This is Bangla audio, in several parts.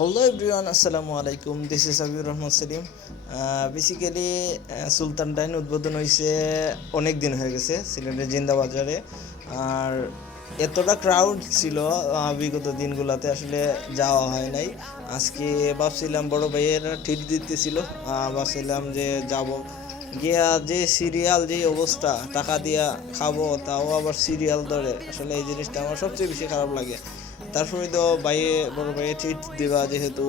হ্যালো এভরিওয়ান আসসালামু আলাইকুম this is Abiur Rahman Selim basically Sultan dine উদ্বোধন হয়েছে অনেক দিন হয়ে গেছে, সিলেটের জিন্দাবাজারে আর এতটা ক্রাউড ছিল বিগত দিনগুলোতে আসলে যাওয়া হয় নাই। আজকে ভাবছিলাম বড় ভাইয়েরা ঠিক দিতেছিল। ভাবছিলাম যে যাব। গিয়া যে সিরিয়াল যে অবস্থা, টাকা দিয়া খাব, তাও আবার সিরিয়াল ধরে। আসলে এই জিনিসটা আমার সবচেয়ে বেশি খারাপ লাগে। তারপরে তো বাইয়ে বড় ভাইয়ে ট্রিট দেওয়া যেহেতু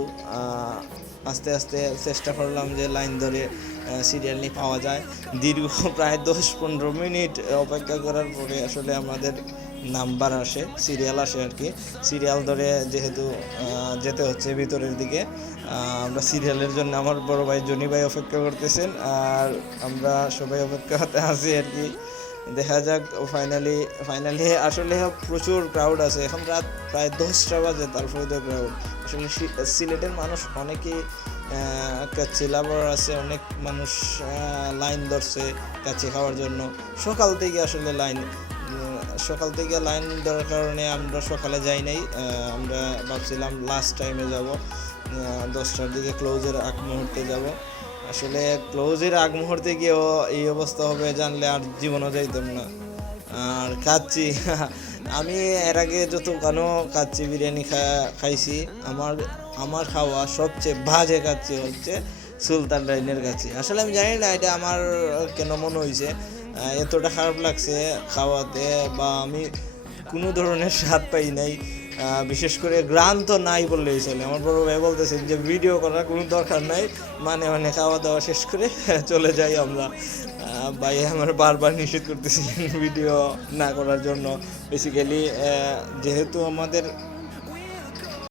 আস্তে আস্তে চেষ্টা করলাম যে লাইন ধরে সিরিয়াল নিয়ে পাওয়া যায়। দীর্ঘ প্রায় দশ পনেরো মিনিট অপেক্ষা করার পরে আসলে আমাদের নাম্বার আসে সিরিয়াল আসে আর কি। সিরিয়াল ধরে যেহেতু যেতে হচ্ছে ভিতরের দিকে আমরা সিরিয়ালের জন্য আমার বড় ভাই জনি ভাই অপেক্ষা করতেছেন, আর আমরা সবাই অপেক্ষা অপেক্ষাতে আছি আর কি। দেখা যাক ফাইনালি ফাইনালি আসলে প্রচুর ক্রাউড আছে। এখন রাত প্রায় দশটা বাজে তারপরে তো ক্রাউড আসলে সিলেটের মানুষ অনেকেই কাচ্চি লাভার আছে, অনেক মানুষ লাইন ধরছে কাচ্চি খাওয়ার জন্য। সকাল থেকে আসলে লাইন সকাল থেকে লাইন ধরার কারণে আমরা সকালে যাই নাই। আমরা ভাবছিলাম লাস্ট টাইমে যাব। দশটার দিকে ক্লোজের আগ মুহূর্তে যাব। আসলে ক্লোজের আগ মুহূর্তে গিয়েও এই অবস্থা হবে জানলে আর জীবনও যাইতাম না। আর কাচ্চি আমি এর আগে যত কানো কাচ্চি বিরিয়ানি খাইছি, আমার আমার খাওয়া সবচেয়ে বাজে কাচ্ছি হচ্ছে সুলতান ডাইনের কাছে আসলে আমি জানি না এটা আমার কেন মনে হয়েছে এতটা খারাপ লাগছে খাওয়াতে বা আমি কোনো ধরনের স্বাদ পাই নাই। বিশেষ করে গ্রান তো নাই বললেই চলে। আমার বড় ভাই বলতেছেন যে ভিডিও করার কোনো দরকার নাই। মানে মানে খাওয়া দাওয়া শেষ করে চলে যাই আমরা। ভাই, আমার বারবার নিষেধ করতেছি ভিডিও না করার জন্য। বেসিক্যালি যেহেতু আমাদের